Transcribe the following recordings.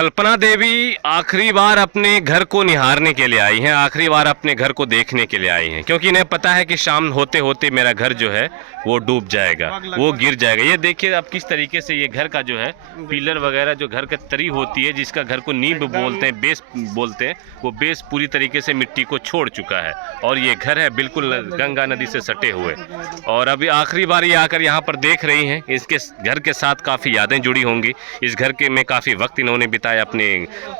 कल्पना देवी आखिरी बार अपने घर को निहारने के लिए आई हैं, आखिरी बार अपने घर को देखने के लिए आई हैं, क्योंकि इन्हें पता है कि शाम होते होते मेरा घर जो है वो डूब जाएगा, वो गिर जाएगा। ये देखिए अब किस तरीके से ये घर का जो है पिलर वगैरह, जो घर की तरी होती है, जिसका घर को नींव बोलते हैं, बेस बोलते हैं, वो बेस पूरी तरीके से मिट्टी को छोड़ चुका है और ये घर है बिल्कुल गंगा नदी से सटे हुए। और अभी आखिरी बार ये आकर यहाँ पर देख रही हैं। इसके घर के साथ काफ़ी यादें जुड़ी होंगी, इस घर के में काफ़ी वक्त इन्होंने बिताया अपने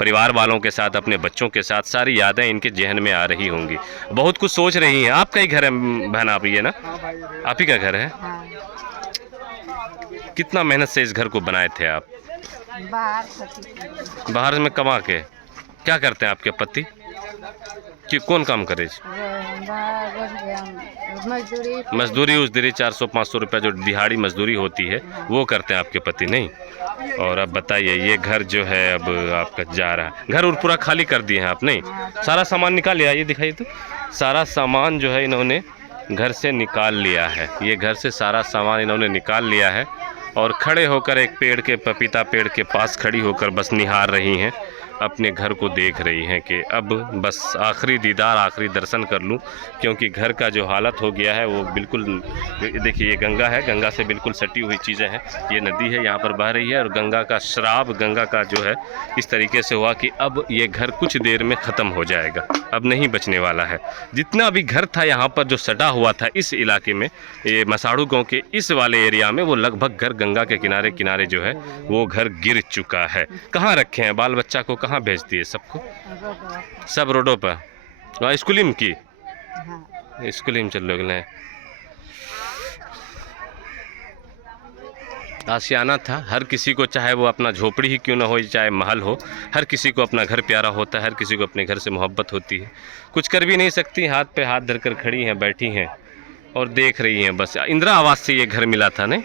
परिवार वालों के साथ, अपने बच्चों के साथ, सारी यादें इनके जहन में आ रही होंगी, बहुत कुछ सोच रही हैं। आपका ही घर है बहन, आप ही है ना? आप ही का घर है? कितना मेहनत से इस घर को बनाए थे आप? बाहर में कमा के। क्या करते हैं आपके पति? कि कौन काम करे? मजदूरी उस दिन 400-500 रुपया जो दिहाड़ी मजदूरी होती है वो करते हैं आपके पति, नहीं? और अब बताइए, ये घर जो है अब आपका जा रहा है, घर और पूरा खाली कर दिए हैं आप, नहीं? सारा सामान निकाल लिया, ये दिखाइए तो। सारा सामान जो है इन्होंने घर से निकाल लिया है, ये घर से सारा सामान इन्होंने निकाल लिया है और खड़े होकर एक पेड़ के, पपीता पेड़ के पास खड़ी होकर बस निहार रही हैं, अपने घर को देख रही हैं कि अब बस आखिरी दीदार, आखिरी दर्शन कर लूं, क्योंकि घर का जो हालत हो गया है वो बिल्कुल। देखिए ये गंगा है, गंगा से बिल्कुल सटी हुई चीज़ें हैं, ये नदी है यहाँ पर बह रही है और गंगा का श्राप, गंगा का जो है इस तरीके से हुआ कि अब ये घर कुछ देर में ख़त्म हो जाएगा, अब नहीं बचने वाला है। जितना भी घर था यहाँ पर जो सटा हुआ था इस इलाके में, ये मसाड़ू गाँव के इस वाले एरिया में, वो लगभग घर गंगा के किनारे किनारे जो है वो घर गिर चुका है। कहाँ रखे हैं बाल बच्चा को, कहाँ भेजती है सबको? सब रोडों पर। स्कूलिम की स्कूलिम चल लोग ने आशियाना था। हर किसी को, चाहे वो अपना झोपड़ी ही क्यों ना हो, चाहे महल हो, हर किसी को अपना घर प्यारा होता है, हर किसी को अपने घर से मोहब्बत होती है। कुछ कर भी नहीं सकती, हाथ पे हाथ धरकर खड़ी हैं, बैठी हैं और देख रही हैं बस। इंदिरा आवास से ये घर मिला था, नहीं?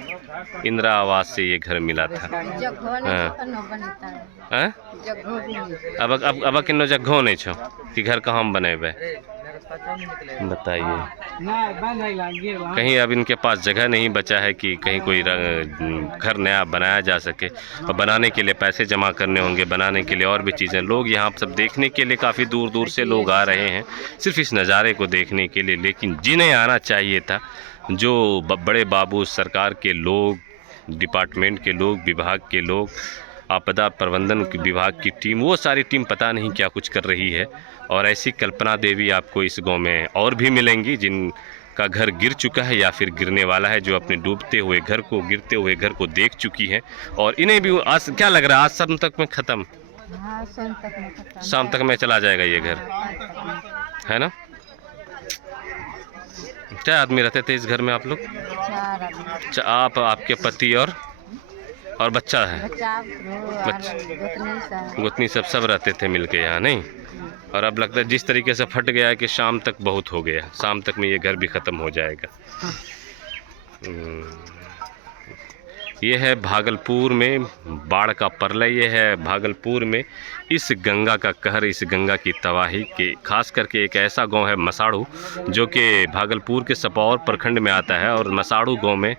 इंदिरा आवास से ये घर मिला था। हाँ? अब किन्नो जगह नहीं छो कि घर कहाँ हम बनेबे, बताइए। कहीं अब इनके पास जगह नहीं बचा है कि कहीं कोई घर नया बनाया जा सके, और बनाने के लिए पैसे जमा करने होंगे, बनाने के लिए और भी चीज़ें। लोग यहाँ सब देखने के लिए काफ़ी दूर दूर से लोग आ रहे हैं सिर्फ इस नज़ारे को देखने के लिए, लेकिन जिन्हें आना चाहिए था, जो बड़े बाबू, सरकार के लोग, डिपार्टमेंट के लोग, विभाग के लोग, आपदा प्रबंधन विभाग की टीम, वो सारी टीम पता नहीं क्या कुछ कर रही है। और ऐसी कल्पना देवी आपको इस गांव में और भी मिलेंगी जिनका घर गिर चुका है या फिर गिरने वाला है, जो अपने डूबते हुए घर को, गिरते हुए घर को देख चुकी हैं। और इन्हें भी आज क्या लग रहा है, आज शाम तक में ख़त्म, शाम तक में चला जाएगा ये घर, है ना? क्या आदमी रहते थे इस घर में आप लोग? 4 आप, आपके पति और बच्चा है, गोतनी सब रहते थे मिलके यहाँ, नहीं? और अब लगता है जिस तरीके से फट गया है कि शाम तक बहुत हो गया, शाम तक में ये घर भी ख़त्म हो जाएगा। ये है भागलपुर में बाढ़ का प्रलय, ये है भागलपुर में इस गंगा का कहर, इस गंगा की तबाही के, खास करके एक ऐसा गांव है मसाड़ू, जो कि भागलपुर के सपौर प्रखंड में आता है। और मसाड़ू गांव में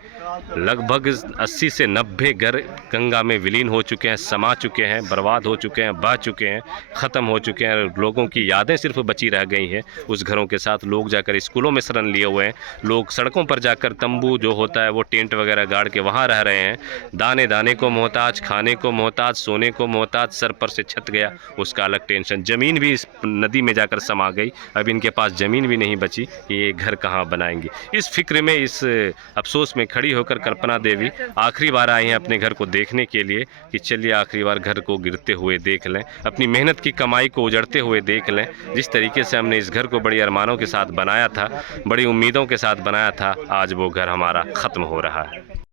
लगभग 80 से 90 घर गंगा में विलीन हो चुके हैं, समा चुके हैं, बर्बाद हो चुके हैं, बह चुके हैं, ख़त्म हो चुके हैं। लोगों की यादें सिर्फ बची रह गई हैं उस घरों के साथ। लोग जाकर स्कूलों में शरण लिए हुए हैं, लोग सड़कों पर जाकर तंबू जो होता है वो टेंट वगैरह गाड़ के वहाँ रह रहे हैं। दाने दाने को मोहताज, खाने को मोहताज, सोने को मोहताज, सर पर से छत गया उसका अलग टेंशन। ज़मीन भी इस नदी में जाकर समा गई, अब इनके पास ज़मीन भी नहीं बची, ये घर कहाँ बनाएंगे। इस फिक्र में, इस अफसोस में खड़ी होकर कल्पना देवी आखिरी बार आई हैं अपने घर को देखने के लिए कि चलिए आखिरी बार घर को गिरते हुए देख लें, अपनी मेहनत की कमाई को उजड़ते हुए देख लें। जिस तरीके से हमने इस घर को बड़ी अरमानों के साथ बनाया था, बड़ी उम्मीदों के साथ बनाया था, आज वो घर हमारा ख़त्म हो रहा है।